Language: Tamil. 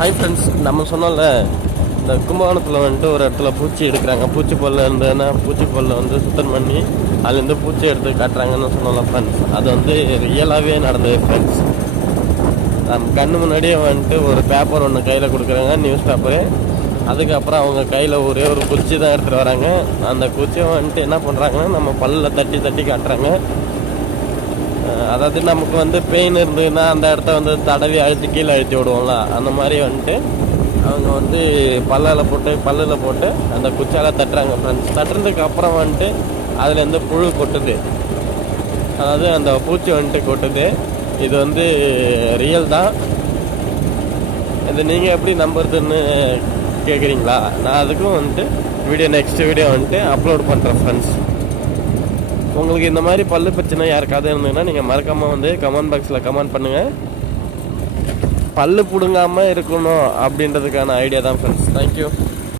ஹாய் ஃப்ரெண்ட்ஸ், நம்ம சொன்னோம்ல இந்த கும்பகோணத்தில் வந்துட்டு ஒரு இடத்துல பூச்சி எடுக்கிறாங்க. பூச்சி பொருள் இருந்ததுன்னா பூச்சி பொருளை வந்து சுத்தம் பண்ணி அதுலேருந்து பூச்சி எடுத்து காட்டுறாங்கன்னு சொன்னோம்ல ஃப்ரெண்ட்ஸ். அது வந்து ரியலாகவே நடந்தது ஃப்ரெண்ட்ஸ். நம்ம கண்ணு முன்னாடியே வந்துட்டு ஒரு பேப்பர் ஒன்று கையில் கொடுக்குறாங்க, நியூஸ் பேப்பரு. அதுக்கப்புறம் அவங்க கையில் ஒரே ஒரு குச்சி தான் எடுத்துகிட்டு வராங்க. அந்த குச்சியை வந்துட்டு என்ன பண்ணுறாங்கன்னா நம்ம பல்லில் தட்டி தட்டி காட்டுறாங்க. அதாவது நமக்கு வந்து பெயின் இருந்ததுன்னா அந்த இடத்த வந்து தடவி அழுத்தி கீழே அழுத்தி விடுவோம்ல, அந்த மாதிரி வந்துட்டு அவங்க வந்து பல்லில் போட்டு அந்த குச்சால் தட்டுறாங்க ஃப்ரெண்ட்ஸ். தட்டுறதுக்கு அப்புறம் வந்துட்டு அதுலேருந்து புழு கொட்டுது, அதாவது அந்த பூச்சி வந்துட்டு கொட்டுது. இது வந்து ரியல் தான். இது நீங்கள் எப்படி நம்புறதுன்னு கேட்குறீங்களா? நான் அதுக்கும் வந்துட்டு நெக்ஸ்ட் வீடியோ வந்துட்டு அப்லோட் பண்ணுறேன் ஃப்ரெண்ட்ஸ். உங்களுக்கு இந்த மாதிரி பல்லு பிரச்சனை யாருக்காவது இருந்ததுன்னா நீங்கள் மறக்காமல் வந்து கமெண்ட் பாக்ஸில் கமெண்ட் பண்ணுங்கள். பல்லு பிடுங்காமல் இருக்கணும் அப்படின்றதுக்கான ஐடியா தான் ஃப்ரெண்ட்ஸ். தேங்க்யூ.